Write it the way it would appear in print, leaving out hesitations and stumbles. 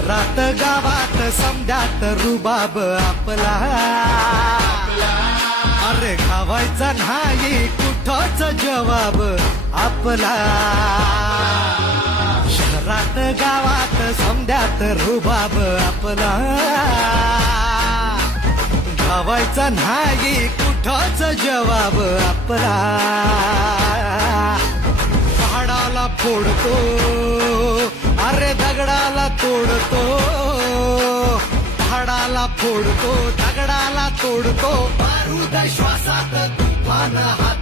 शहरात गावात समध्यात रुबाब आपला, अरे खावायचा नाही कुठंच जवाब आपला. शहरात गावात समध्यात रुबाब आपला, खावायचा नाही कुठंच जवाब आपला. पहाडाला फोडतो, अरे दगडाला तोडतो, पहाडाला फोडतो दगडाला तोडतो, बारूद श्वासात तुफान हात